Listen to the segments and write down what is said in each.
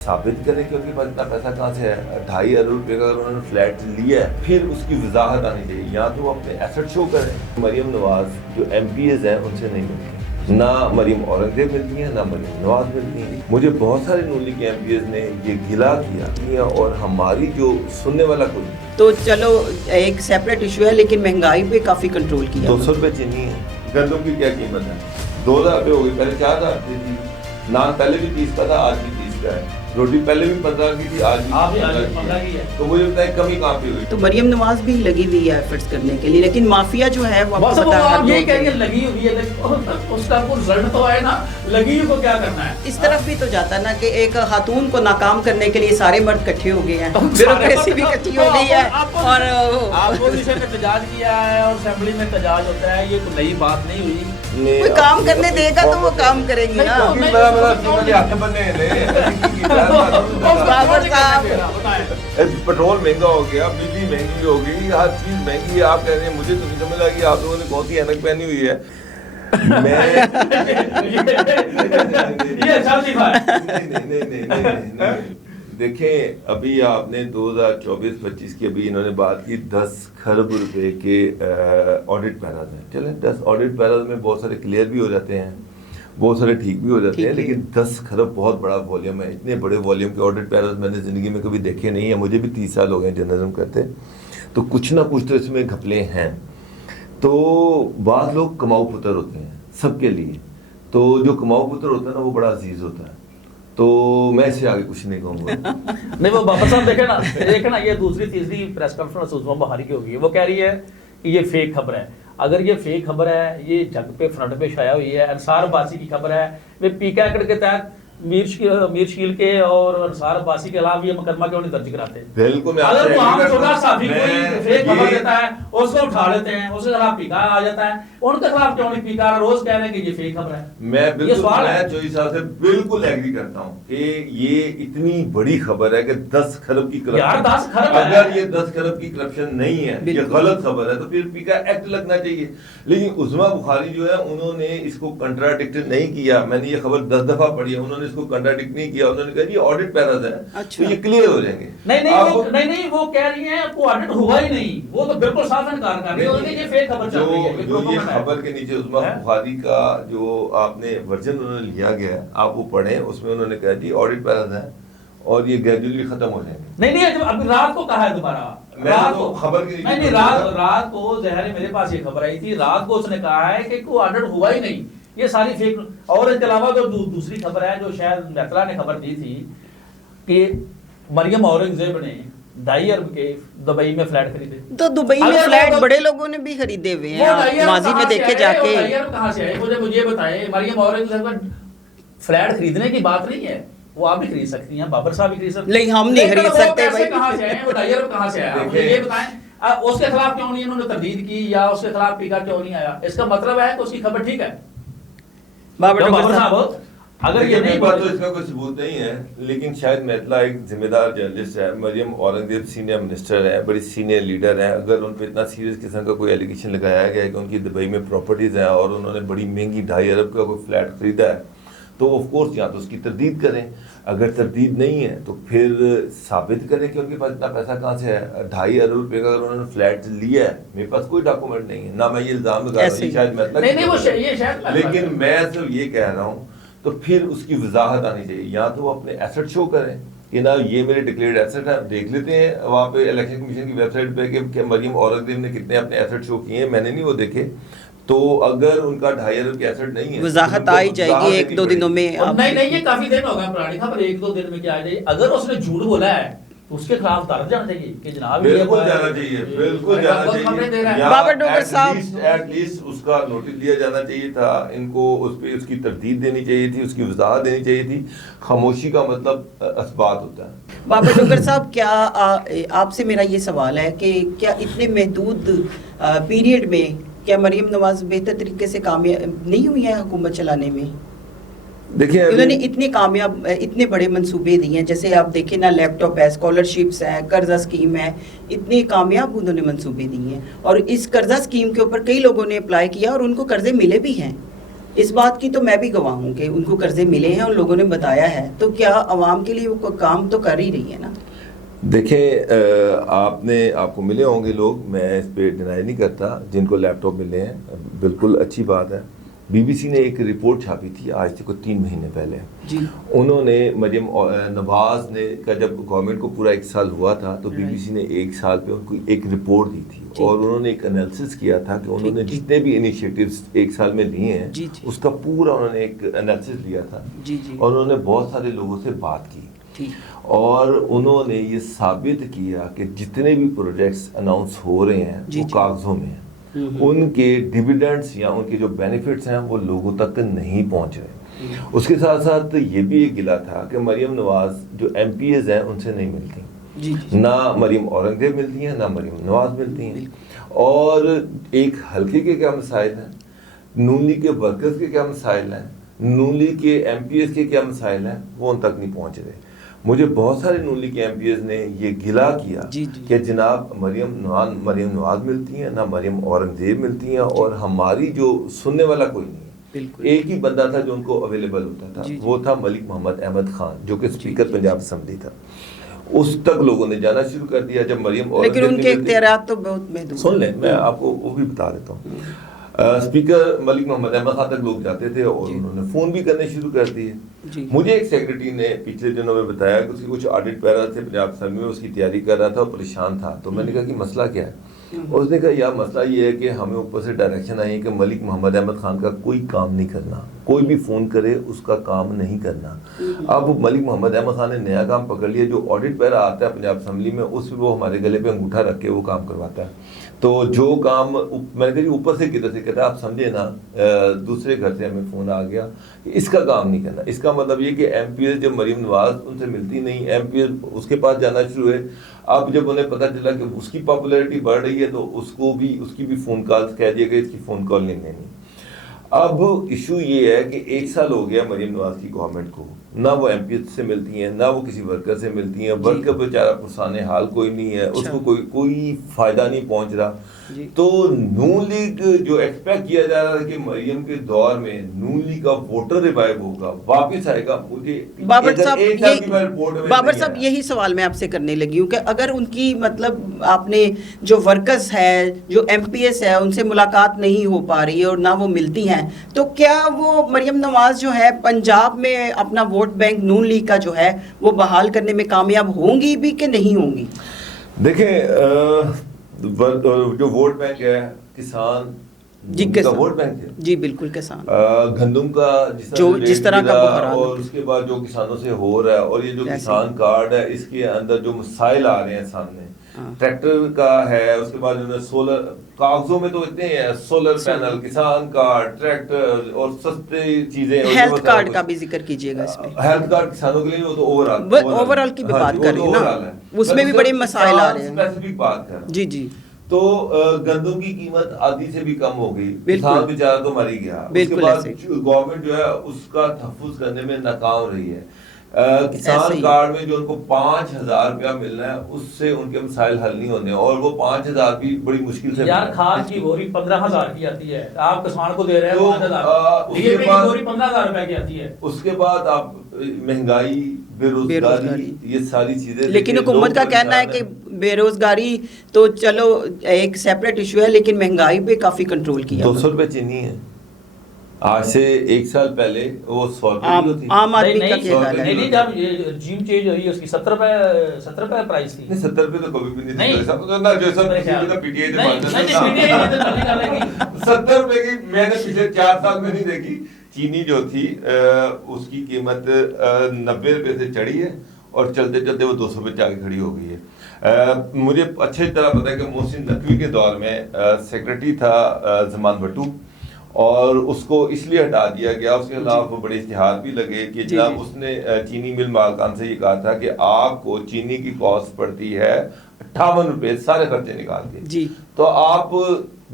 साबित करें कि उनके पास इतना पैसा कहाँ से है। 2.5 अरब रुपए का अगर उन्होंने फ्लैट लिया है, फिर उसकी वजाहत आनी चाहिए, या तो वो अपने एसेट शो करें। मरियम नवाज जो MPs हैं उनसे नहीं मिलती, ना मरियम औरंगजेब मिलती हैं, ना मरियम नवाज मिलती हैं। मुझे बहुत सारे नून लीग के MPs ने ये गिला किया, और हमारी जो सुनने वाला कोई तो चलो एक सेपरेट इशू है, लेकिन महंगाई पे काफी कंट्रोल किया। 200 रुपये चीनी है, गंदम की क्या कीमत है? 2000 रुपये हो गई, पहले 4000 थी। नान पहले भी 30 का था, आज भी 30 का है। रोटी पहले भी 15 की थी, आज भी 15 की है। तो मुझे बताए कमी कहाँ पे हुई? तो मरियम नवाज भी लगी हुई है एफर्ट्स करने के लिए, लेकिन माफिया जो है वो आपको पता है, आप ये कहेंगे लगी हुई है, उसका कोई रिजल्ट तो आए ना, लगी हुई को क्या करना है। इस तरफ भी तो जाता है ना कि एक खातून को नाकाम करने के लिए सारे मर्द इकट्ठे हो गए हैं, ब्यूरोक्रेसी भी इकट्ठी हो गई है, और अपोजिशन में एहतजाज किया है और असेंबली में एहतजाज होता है, ये कोई नई बात नहीं हुई। कोई काम करने देगा तो वो काम करेंगी ना। पेट्रोल महंगा हो गया, बिजली महंगी हो गई, हर चीज महंगी है। आप कह रहे हैं मुझे तो नहीं समझ आ कि आप लोगों ने कौन सी ऐनक पहनी हुई है। देखें, अभी आपने 2024-25 की अभी इन्होंने बात की 10 खरब रुपए के ऑडिट पैराज हैं। चलें, 10 ऑडिट पैराज में बहुत सारे क्लियर भी हो जाते हैं, बहुत सारे ठीक भी हो जाते हैं, लेकिन 10 खरब बहुत बड़ा वॉल्यूम है। इतने बड़े वॉल्यूम के ऑडिट पैराज मैंने ज़िंदगी में कभी देखे नहीं है। मुझे भी 30 साल हो गए जर्नलिज्म करते, तो कुछ ना कुछ तो इसमें घपले हैं। तो बाद लोग कमाऊ पुत्र होते हैं सबके लिए, तो जो कमाऊ पुत्र होता है ना वो बड़ा अजीज होता है। तो मैं इससे आगे कुछ नहीं कहूँगा। नहीं, वो बाबा साहब देखे ना ये दूसरी तीसरी प्रेस कॉन्फ्रेंस उस्मा बहारी की होगी, वो कह रही है कि ये फेक खबर है। अगर ये फेक खबर है, ये जग पे फ्रंट पे छाया हुई है, अंसार अब्बासी की खबर है, वे पीका एकड़ के तहत मीर शील के और अंसार अब्बासी के अलावा ये मुकदमा क्यों नहीं दर्ज कराते? बिल्कुल। अगर वहाँ छोटा साफी कोई फेक खबर देता है, उसको उठा लेते हैं, उसके खिलाफ पीका आ जाता है, उनके खिलाफ क्यों नहीं पीका? रोज कह रहे हैं कि ये फेक खबर है। मैं चौधरी साहब से बिल्कुल एग्री करता हूँ कि ये इतनी बड़ी खबर है कि 10 खरब की यार 10 खरब अगर ये 10 खरब की करप्शन नहीं है, ये गलत खबर है, तो फिर पीका एक्ट लगना चाहिए। लेकिन उस्मा बुखारी जो है उन्होंने इसको कंट्राडिक्ट नहीं किया। मैंने ये खबर 10 दफा पढ़ी है, उन्होंने इसको कंट्राडिक्ट नहीं किया। उन्होंने कहा जी ऑडिट पैराज है, तो ये क्लियर हो जाएंगे। नहीं, वो कह रही है वो ऑडिट हुआ ही नहीं, वो तो बिल्कुल साफ इनकार कर रही है, ये फेक खबर चल रही है। जो ये खबर के नीचे उस्मा बुखारी का जो आपने वर्जन उन्होंने लिया गया है, आप वो पढ़ें, उसमें उन्होंने कहा जी ऑडिट पैराज है और ये ग्रेजुअली खत्म हो जाएंगे। नहीं, अभी रात को कहा है दोबारा, रात को खबर के नहीं, रात को जहर मेरे पास ये खबर आई थी, रात को उसने कहा है कि कोई ऑडिट हुआ ही नहीं, ये सारी फेक। और इसके अलावा तो दूसरी खबर है जो शायद नेतला ने खबर दी थी कि मरियम औरंगजेब ने 2.5 अरब के दुबई में फ्लैट खरीदे। तो दुबई में फ्लैट बड़े लोगों ने भी खरीदे हुए हैं, माजी में देखे जाके। कहां से आए मुझे बताएं। मरियम औरंगजेब का फ्लैट खरीदने की बात नहीं है, वो आप भी खरीद सकती हैं, बाबर साहब भी खरीद सकते हैं, लेकिन हम नहीं खरीद सकते भाई। कहां से आए वो 2.5 अरब कहां से आया, मुझे ये बताएं। उसके खिलाफ क्यों नहीं इन्होंने तरदीद की, या उसके खिलाफ पीका क्यों नहीं आया? इसका मतलब है कि उसकी खबर ठीक है। बाबर साहब अगर ये नहीं बात तो इसका कोई सबूत नहीं है, लेकिन शायद मेतला एक जिम्मेदार जर्नलिस्ट है, मरियम औरंगजेब सीनियर मिनिस्टर है, बड़ी सीनियर लीडर है। अगर उन पर इतना सीरियस किस्म का कोई एलिगेशन लगाया गया है कि उनकी दुबई में प्रॉपर्टीज हैं और उन्होंने बड़ी महंगी 2.5 अरब का कोई फ्लैट खरीदा है, तो ऑफ कोर्स या तो उसकी तरदीद करें। अगर तरदीद नहीं है तो फिर साबित करें कि उनके पास इतना पैसा कहाँ से है। 2.5 अरब रुपए का अगर उन्होंने फ्लैट लिया है, मेरे पास कोई डॉक्यूमेंट नहीं है, ना मैं ये इल्जाम लगा रहा हूँ, शायद मैं, लेकिन मैं सिर्फ ये कह रहा हूँ, तो फिर उसकी वजाहत आनी चाहिए, या तो वो अपने एसेट शो करें कि ना ये मेरे डिक्लेयर्ड एसेट है। देख लेते हैं वहाँ पे इलेक्शन कमीशन की वेबसाइट पे कि मरियम औरंगजेब ने कितने अपने एसेट शो किए हैं, मैंने नहीं वो देखे। तो अगर उनका 2.5 अरब के एसेट नहीं है, वजाहत आ ही जाएगी 1-2 दिनों में। नहीं, ये काफी दिन हो गया पुरानी खबर, 1-2 दिन में क्या आ जाएगी। अगर उसने झूठ बोला है तो उसके खिलाफ दर्ज जाना चाहिए कि जनाब बिल्कुल जाना चाहिए, बिल्कुल जाना चाहिए। बाबर डोगर साहब एटलीस्ट उसका नोटिस दिया जाना चाहिए था, इनको उस पे उसकी तरदीद देनी चाहिए थी, उसकी वजाहत देनी चाहिए थी। खामोशी का मतलब असबात होता है। बाबर डोगर साहब, क्या आपसे मेरा ये सवाल है कि क्या इतने महदूद पीरियड में क्या मरियम नवाज बेहतर तरीके से कामयाब नहीं हुई है हुकूमत चलाने में? देखिए, उन्होंने इतने कामयाब, इतने बड़े मंसूबे दिए हैं, जैसे आप देखें ना, लैपटॉप है, स्कॉलरशिप्स है, कर्जा स्कीम है, इतने कामयाब उन्होंने मंसूबे दिए हैं। और इस कर्जा स्कीम के ऊपर कई लोगों ने अप्लाई किया और उनको कर्जे मिले भी हैं। इस बात की तो मैं भी गवाह हूँ कि उनको कर्जे मिले हैं, उन लोगों ने बताया है, तो क्या आवाम के लिए वो काम तो कर ही रही है ना? देखें, आपको मिले होंगे लोग, मैं इस पे डिनाई नहीं करता, जिनको लैपटॉप मिले हैं बिल्कुल अच्छी बात है। बीबीसी ने एक रिपोर्ट छापी थी आज से कुछ 3 महीने पहले जी। उन्होंने मरियम नवाज ने का जब गवर्नमेंट को पूरा 1 साल हुआ था तो बीबीसी ने 1 साल पे उनको एक रिपोर्ट दी थी और उन्होंने एक एनालिसिस किया था कि उन्होंने जितने भी इनिशिएटिव्स 1 साल में लिए हैं उसका पूरा उन्होंने एक एनालिसिस लिया था और उन्होंने बहुत सारे लोगों से बात की और उन्होंने ये साबित किया कि जितने भी प्रोजेक्ट्स अनाउंस हो रहे हैं वो कागजों में हैं, उनके डिविडेंड्स या उनके जो बेनिफिट्स हैं वो लोगों तक नहीं पहुंच रहे। उसके साथ साथ ये भी एक गिला था कि मरियम नवाज जो एमपीएस हैं उनसे नहीं मिलती, ना मरियम औरंगजेब मिलती हैं ना मरियम नवाज मिलती हैं। और एक हल्के के क्या मसाइल हैं, नून लीग के वर्कर्स के क्या मसाइल हैं, नून लीग के एमपीएस के क्या मसाइल हैं, वो उन तक नहीं पहुंच रहे। मुझे बहुत सारे नून लीग के एमपीएस ने ये गिला किया कि जनाब मरियम नवाज मिलती हैं ना मरियम औरंगजेब मिलती हैं और हमारी जो सुनने वाला कोई नहीं है। एक ही बंदा था जो उनको अवेलेबल होता था, वो था मलिक मोहम्मद अहमद खान जो कि स्पीकर पंजाब असेंबली था। उस तक लोगों ने जाना शुरू कर दिया जब मरियम लेकिन उनके इख्तियारात तो बहुत महदूद। सुन ले, मैं आपको वो भी बता देता हूँ। स्पीकर मलिक मोहम्मद अहमद खान तक लोग जाते थे और उन्होंने फ़ोन भी करने शुरू कर दिए। मुझे एक सेक्रेटरी ने पिछले दिनों में बताया कि उसकी कुछ ऑडिट पैरा थे पंजाब असेंबली में, उसकी तैयारी कर रहा था और परेशान था। तो मैंने कहा कि मसला क्या है? उसने कहा यार मसला ये है कि हमें ऊपर से डायरेक्शन आई है कि मलिक मोहम्मद अहमद खान का कोई काम नहीं करना, कोई भी फ़ोन करे उसका काम नहीं करना। अब मलिक मोहम्मद अहमद खान ने नया काम पकड़ लिया, जो ऑडिट पैरा आता है पंजाब असेंबली में उस पर वो हमारे गले पे अंगूठा रख के वो काम करवाता है। तो जो काम मैंने कहा ऊपर से किधर से कहता है, आप समझे ना, दूसरे घर से हमें फ़ोन आ गया कि इसका काम नहीं करना। इसका मतलब ये कि एमपीएस जब मरियम नवाज उनसे मिलती नहीं, एमपीएस उसके पास जाना शुरू हुए। अब जब उन्हें पता चला कि उसकी पॉपुलैरिटी बढ़ रही है तो उसकी भी फ़ोन कॉल्स कह दिया गया इसकी फ़ोन कॉल नहीं लेनी। अब इशू ये है कि 1 साल हो गया मरियम नवाज की गवर्नमेंट को, ना वो एमपीएस से मिलती हैं ना वो किसी वर्कर से मिलती हैं। वर्कर बेचारा पुरसाने हाल कोई नहीं है, उसको कोई फायदा नहीं पहुंच रहा। तो नून लीग जो एक्सपेक्ट किया जा रहा था कि मरियम के दौर में नून लीग का वोटर रिवाइव होगा, वापस आएगा, मुझे बाबर साहब यही सवाल मैं आपसे करने लगी हूँ कि अगर उनकी मतलब आपने जो वर्कर्स है जो एमपीएस है उनसे मुलाकात नहीं हो पा रही है और ना वो मिलती हैं, तो क्या वो मरियम नवाज जो है पंजाब में अपना वोट बैंक नून लीग का जो है वो बहाल करने में कामयाब होंगी भी कि नहीं होंगी? देखें, जो वोट बैंक है किसान का वोट बैंक है जी, बिल्कुल किसान, गंदम का जिस तरह का और उसके बाद जो किसानों से हो रहा है और ये जो किसान कार्ड है इसके अंदर जो मसाइल आ रहे हैं सामने, ट्रैक्टर का है, उसके बाद जो सोलर कागजों में तो इतने हैं, सोलर पैनल, किसान कार्ड, ट्रैक्टर और सस्ते चीजें, हेल्थ कार्ड का भी जिक्र कीजिएगा इसमें। हेल्थ कार्ड किसानों के लिए वो तो ओवरऑल की भी बात कर रही है ना, उसमें भी बड़े मसाइल आ रहे हैं, स्पेसिफिक बात कर जी जी। तो गंदम की कीमत आधी से भी कम हो गई, किसान बेचारा तो मर ही गया। उसके बाद गवर्नमेंट जो है उसका तहफ्फुज़ करने में नाकाम रही है। किसान कार्ड में जो उनको 5,000 रुपया मिलना है उससे उनके मसाइल हल नहीं होने और वो 5,000 भी बड़ी मुश्किल से यार खाद की बोरी 15,000 की आती है, आप किसान को दे रहे हैं 5,000, डीएपी की बोरी 15,000 रुपए की आती है। उसके बाद आप महंगाई, बेरोजगारी, ये सारी चीजें, लेकिन हुकूमत का कहना है कि बेरोजगारी तो चलो एक सेपरेट इशू है लेकिन महंगाई पे काफी कंट्रोल किया। 200 रुपए चीनी है, आज से 1 साल पहले वो 100 रुपए आम आदमी का क्या हाल है? नहीं, जब ये रजीम चेंज हुई उसकी 70 रुपए प्राइस थी। नहीं 70 रुपए तो कभी भी नहीं थी, सब तो ना जो सब पीटीआई से बात कर 70 रुपए की मैंने पिछले 4 साल में नहीं देखी। चीनी जो थी उसकी कीमत 90 रुपए से चढ़ी है और चलते चलते वो 200 रुपए जाके खड़ी हो गई है। मुझे अच्छी तरह पता है कि मोहसिन नकवी के दौर में सेक्रेटरी था जमान भट्टू और उसको इसलिए हटा दिया गया, उसके खिलाफ बड़े इश्तिहार भी लगे कि जनाब उसने चीनी मिल मालकान से ये कहा था कि आपको चीनी की कॉस्ट पड़ती है 58 रुपए सारे खर्चे निकाल के जी, तो आप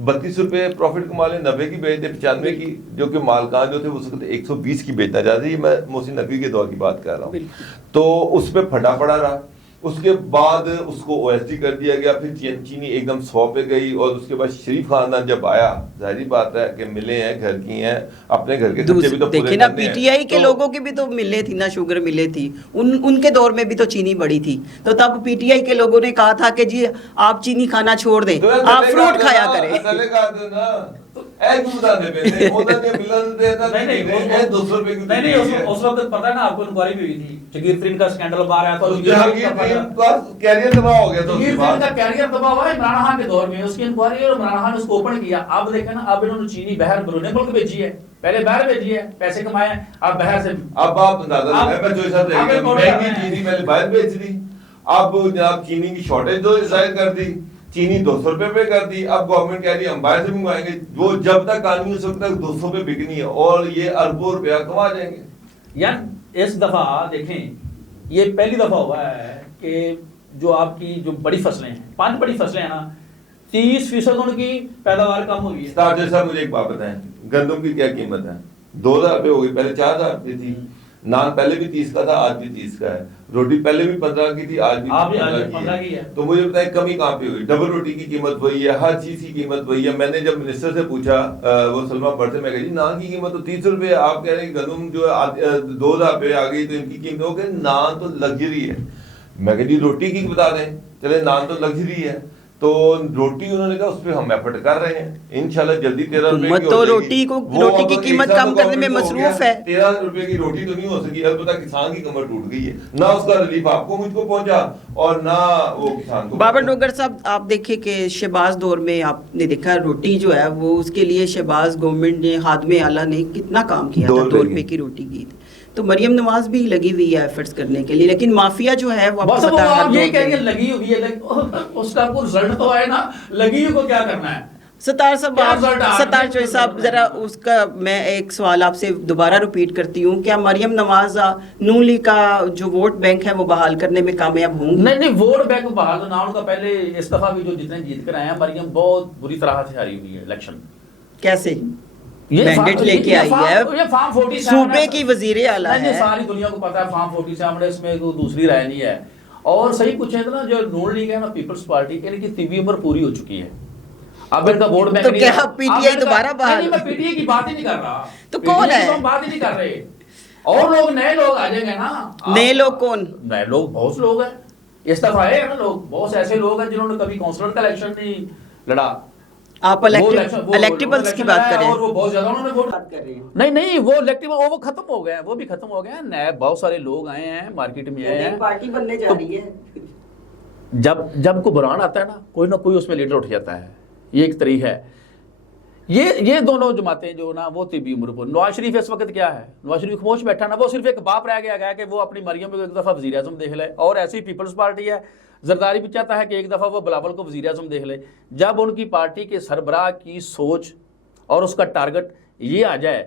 32 रुपए प्रॉफिट कमा लें, 90 की बेच दे, 95 की, जो कि मालकान जो थे उस वक्त 120 की बेचना चाहते। मैं मोहसिन नकवी के दौर की बात कर रहा हूँ। तो उस पर फटा पड़ा रहा, उसके बाद उसको OSD कर दिया गया, फिर चीनी एकदम 100 पे गई, और उसके बाद शरीफ खानदान जब आया, जाहिर बात है कि मिले हैं, घर की हैं, अपने घर के खर्चे भी तो पूरे देखिए ना, करने हैं। PTI के तो लोगों की भी तो मिले थी ना, शुगर मिले थी, उनके दौर में भी तो चीनी बढ़ी थी, तो तब PTI के लोगों ने कहा था कि जी आप चीनी खाना छोड़ दें, तो आप फ्रूट खाया करें। नहीं उस वक्त पता है ना आपको, इंक्वायरी भी हुई थी, जगीर तरीन का स्कैंडल बाहर आया था, कैरियर तबाह हो गया था, जगीर तरीन का कैरियर तबाह हुआ है इमरान खान के दौर में, उसकी इंक्वायरी और इमरान खान ने उसको ओपन किया। अब देखें ना, अब इन्होंने चीनी बहर बरूने मुल्क भेजी है, पहले बाहर भेजी है, पैसे कमाए, अब बाहर से, अब आप अंदाजा लगाएं, मैं जो साहब महंगी चीनी पहले बाहर बेच दी, अब जनाब चीनी की शॉर्टेज तो जाहिर कर दी, चीनी 200 रुपए पे कर दी, अब गवर्नमेंट कह रही है हम बाहर से मंगवाएंगे, वो जब तक कानूनी उस वक्त तक 200 पे बिकनी है, और ये अरबों रुपया कमा जाएंगे। यार इस दफा देखें, ये पहली दफा हुआ है कि जो आपकी जो बड़ी फसलें हैं, 5 बड़ी फसलें हैं ना, 30% उनकी पैदावार कम हुई है। स्टार्टर साहब मुझे एक बात बताएं, गंदम की क्या कीमत है? 2000 रुपए हो गई, पहले 4000 रुपए थी, नान पहले भी 30 का था, आज भी 30 का है, रोटी पहले भी 15 की थी, आज भी 15 की है। तो मुझे बताएं कमी कहाँ पे हुई? डबल रोटी की कीमत वही है, हर चीज की कीमत वही है। मैंने जब मिनिस्टर से पूछा, वो सलमा भट्ट से, मैं कहा जी नान की कीमत तो 30 रुपए है, आप कह रहे हैं गंदम जो है 2000 रुपए आ गई, तो इनकी कीमत हो गई, नान तो लग्जरी है। मैं कहा जी रोटी की बता दें, चले नान तो लग्जरी है, तो रोटी उन्होंने कहा उस पर हम एफर्ट कर रहे हैं, इंशाल्लाह जल्दी 13 रुपए की तो रोटी की कीमत कम करने में मसरूफ है। 13 रुपए की रोटी तो नहीं हो सकी, अलबत्ता किसान की कमर टूट गई है, ना उसका रिलीफ आपको मुझको पहुंचा और ना वो किसान को। बाबर डोगर साहब, आप देखिए कि शहबाज दौर में आपने देखा रोटी जो है वो, उसके लिए शहबाज गवर्नमेंट ने, खादमे आला ने कितना काम किया था, 2 रुपए की रोटी की थी। तो मरियम नवाज भी लगी हुई है एफर्ट्स करने के लिए, लेकिन माफिया जो है वो आपको पता है, ये कह रही है लगी हुई है, उसका कोई रिजल्ट तो आए ना, लगी हुई को क्या करना है? सतार चौधरी साहब, जरा उसका मैं एक सवाल आपसे दोबारा रिपीट करती हूँ, क्या मरियम नवाज नून लीग का जो वोट बैंक है वो बहाल करने में कामयाब होंगी? नहीं, वोट बैंक बहाल ना, उनका पहले इस दफा भी जो जितने जीत कर आए हैं, मरियम बहुत बुरी तरह से हारी हुई है इलेक्शन। कैसे? मैंडेट लेके आई है, ये फार्म 47 सूबे की वजीर आला है, सारी दुनिया को पता है फार्म 47 है, इसमें कोई दूसरी राय नहीं है। और सही पूछे तो ना, जो नून लीग है ना, पीपल्स पार्टी के लिए तिबी उम्र पूरी हो चुकी है, अब इनका वोट बैंक तो क्या PTI दोबारा बहाल? नहीं, मैं PTI की बात ही नहीं कर रहा, तो कौन है? हम बात ही नहीं कर रहे, और लोग नए लोग आ जाएंगे ना। नए लोग कौन? नए लोग बहुत लोग हैं, इस दफा है ना लोग, बहुत ऐसे लोग हैं जिन्होंने कभी काउंसलर का इलेक्शन नहीं लड़ा। आप इलेक्टिबल्स की बात कर रहे हैं, और वो बहुत ज्यादा उन्होंने वोट कर रहे हैं। नहीं, वो इलेक्टिबल वो खत्म हो गए हैं, वो भी खत्म हो गए हैं, नए बहुत सारे लोग आए हैं, मार्केट में आए हैं, पार्टी बनने जा रही है। जब को बुरान आता है ना कोई उसमें लीडर उठ जाता है, ये एक तरीका है। ये दोनों जमातें जो ना, वो तिबी उम्र पर, नवाज शरीफ इस वक्त क्या है, नवाज शरीफ खामोश बैठा ना, वो सिर्फ एक बाप रह गया कि वो अपनी मरियम को एक दफा वजीर आजम देख ले, और ऐसी पीपल्स पार्टी है, जरदारी भी चाहता है कि एक दफा वो बिलावल को वजीर आजम देख ले। जब उनकी पार्टी के सरबराह की सोच और उसका टारगेट ये आ जाए,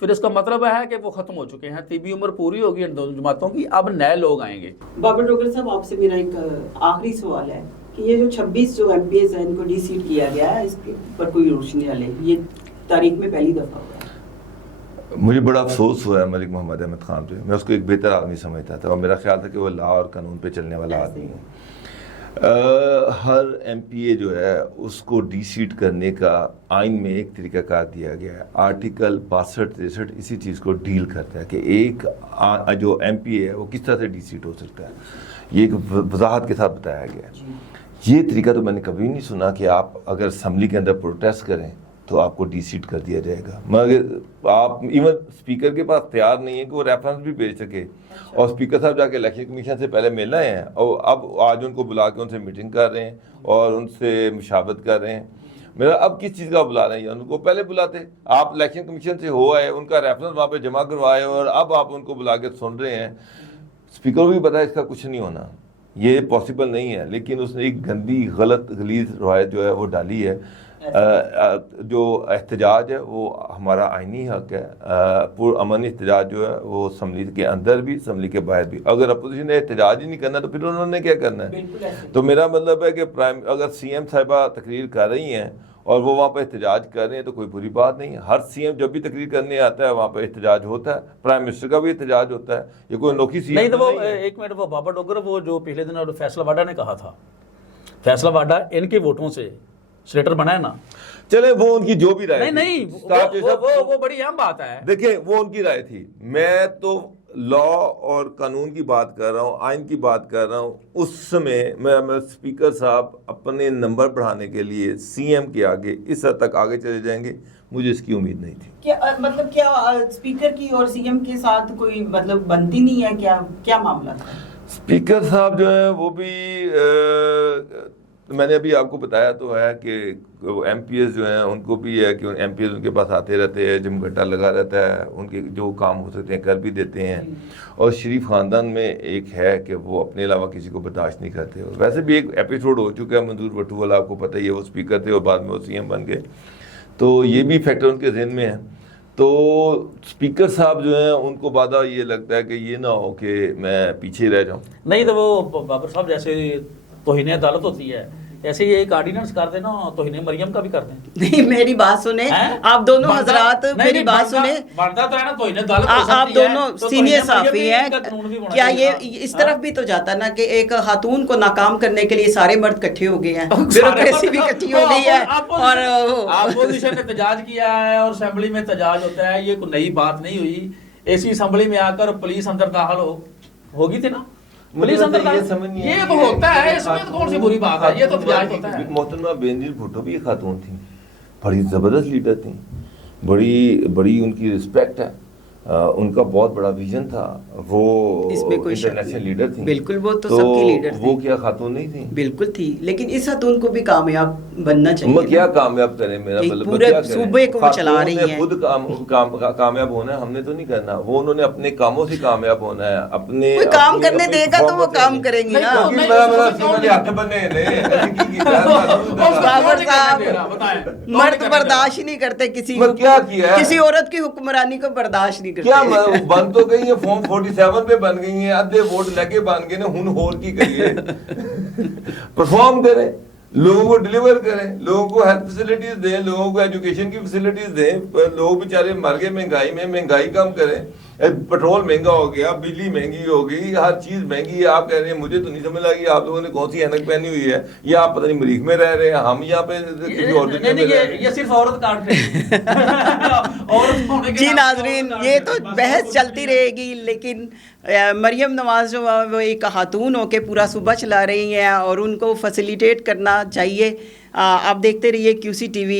फिर इसका मतलब है कि वो खत्म हो चुके हैं, तिबी उम्र पूरी होगी इन दोनों जमातों की, अब नए लोग आएंगे। बाबर डोगर साहब, आपसे मेरा एक आखिरी सवाल है कि ये जो 26 जो MPs हैं इनको डीसीट किया गया है, इसके पर कोई रोशनी डाले, ये तारीख में पहली दफा हुआ है। मुझे बड़ा अफसोस हुआ है मलिक मोहम्मद अहमद खान पे, मैं उसको एक बेहतर आदमी समझता था, और मेरा ख्याल था कि वो लॉ और कानून पे चलने वाला आदमी है। हर MPA जो है उसको डीसीट करने का आइन में एक तरीकाकार दिया गया है, आर्टिकल 62-63 इसी चीज़ को डील करता है कि एक जो MPA है वो किस तरह से डीसीट हो सकता है, ये एक वजाहत के साथ बताया गया है। ये तरीका तो मैंने कभी नहीं सुना कि आप अगर असम्बली के अंदर प्रोटेस्ट करें तो आपको डीसीट कर दिया जाएगा, मगर आप इवन स्पीकर के पास तैयार नहीं है कि वो रेफरेंस भी भेज सके, और स्पीकर साहब जाके इलेक्शन कमीशन से पहले मिल रहे हैं, और अब आज उनको बुला के उनसे मीटिंग कर रहे हैं और उनसे मुशावरत कर रहे हैं। मेरा अब किस चीज़ का बुला रहे हैं? उनको पहले बुलाते, आप इलेक्शन कमीशन से हो आए, उनका रेफरेंस वहाँ पे जमा करवाए, और अब आप उनको बुला के सुन रहे हैं। स्पीकर को भी पता है इसका कुछ नहीं होना, ये पॉसिबल नहीं है, लेकिन उसने एक गंदी गलत गलीज रवायत जो है वो डाली है। जो एहतजाज है वो हमारा आइनी हक है, पुरअमन एहतजाज जो है वो असम्बली के अंदर भी असम्बली के बाहर भी। अगर अपोजिशन ने एहतजाज ही नहीं करना तो फिर उन्होंने क्या करना है? तो मेरा मतलब है कि अगर CM साहिबा तकरीर कर रही हैं और वो वहाँ पर एहतजाज कर रहे हैं तो कोई बुरी बात नहीं है। हर सीएम जब भी तकरीर करने आता है वहाँ पर एहतजाज होता है, प्राइम मिनिस्टर का भी एहतजाज होता है, ये कोई अनोखी सीएम नहीं तो वो है। एक मिनट, वो बाबा डोगर वो जो पिछले दिन फैसला वाडा ने कहा था, फैसला वाडा इनके वोटों से स्लेटर बना है ना, चले वो उनकी जो भी राय नहीं थी, वो बड़ी अहम बात है। देखिए वो उनकी राय थी, मैं तो लॉ और कानून की बात कर रहा हूँ, आइन की बात कर रहा हूँ। उस समय मैं स्पीकर साहब अपने नंबर बढ़ाने के लिए सीएम के आगे इस हद तक आगे चले जाएंगे, मुझे इसकी उम्मीद नहीं थी। क्या मतलब क्या स्पीकर की और सीएम के साथ कोई मतलब बनती नहीं है, क्या मामला था? स्पीकर साहब जो है वो भी मैंने अभी आपको बताया तो है कि एमपीएस जो हैं उनको भी है कि एमपीएस उनके पास आते रहते हैं, जमघटा लगा रहता है, उनके जो काम हो सकते हैं कर भी देते हैं। और शरीफ ख़ानदान में एक है कि वो अपने अलावा किसी को बर्दाश्त नहीं करते। और वैसे भी एक एपिसोड हो चुका है, मंजूर भट्टू वाला, आपको पता ही है, वो स्पीकर थे और बाद में वो सीएम बन गए, तो ये भी फैक्टर उनके जहन में है। तो स्पीकर साहब जो हैं उनको बादा ये लगता है कि ये ना हो कि मैं पीछे रह जाऊँ। नहीं तो वो बाबर साहब जैसे तौहीन अदालत होती है, ऐसे ही एक ऑर्डिनेंस कर देना, तौहीन मरियम का भी कर दें। नहीं मेरी बात सुने, आप दोनों हजरात मेरी बात सुने, बनता तो है ना तौहीन अदालत हो सकती आप है, दोनों तो सीनियर तौहीन मरियम साफी भी हैं, का कानून भी होना क्या ये चाहिए। इस तरफ भी तो जाता ना कि एक खातून को नाकाम करने के लिए सारे मर्द इकट्ठे हो गए हैं, ब्यूरोक्रेसी भी इकट्ठी हो गई है, और अपोजिशन ने एहतजाज किया है और असेंबली में एहतजाज होता है, ये कोई नई बात नहीं हुई। ऐसी असेंबली में आकर पुलिस अंदर दाखिल होगी थी ना, पुलिस अंदर ये तो होता है, इसमें तो कौन सी बुरी बात है, ये तो एहतजाज होता है। मोहतरमा बेनजीर भुट्टो भी एक खातून थी, बड़ी ज़बरदस्त लीडर थी, बड़ी उनकी रिस्पेक्ट है, उनका बहुत बड़ा विजन था, वो इसमें कोई इंटरनेशनल लीडर थी। बिल्कुल, वो तो सबकी लीडर थी। वो क्या खातून नहीं थी? बिल्कुल थी, लेकिन इस खातून को भी कामयाब बनना चाहिए। क्या कामयाब करें, मेरा एक मतलब पूरे सूबे को वो चला रही हैं। खुद कामयाब होना है, हमने तो नहीं करना, वो उन्होंने अपने कामों से कामयाब होना है। अपने कोई काम करने देगा तो वो काम करेंगी ना। बाबर साहब मर्द बर्दाश्त ही नहीं करते किसी औरत की हुक्मरानी को बर्दाश्त नहीं करते। क्या बन तो गई है, फॉर्म 47 पे बन गई है, आधे वोट लेके बन गए ना, हुन होर की करिए, परफॉर्म करें, लोगों को डिलीवर करें, लोगों को हेल्थ फैसिलिटीज दें, लोगों को एजुकेशन की फैसिलिटीज दें। लोग बेचारे मर गए महंगाई में, महंगाई कम करें। पेट्रोल महंगा हो गया, बिजली महंगी हो गई, हर चीज महंगी है। आप कह रहे हैं, मुझे तो नहीं समझ लगी आप लोगों ने कौन सी ऐनक पहनी हुई है, या आप पता नहीं मरीख में रह रहे हैं, हम यहाँ पे किसी और दुनिया में रह रहे हैं। ये सिर्फ औरत काट रही जी नाजरीन, ये तो बहस चलती रहेगी, लेकिन मरियम नवाज जो वो एक खातून होके पूरा सूबा चला रही हैं और उनको फैसिलिटेट करना चाहिए। आप देखते रहिए QC TV।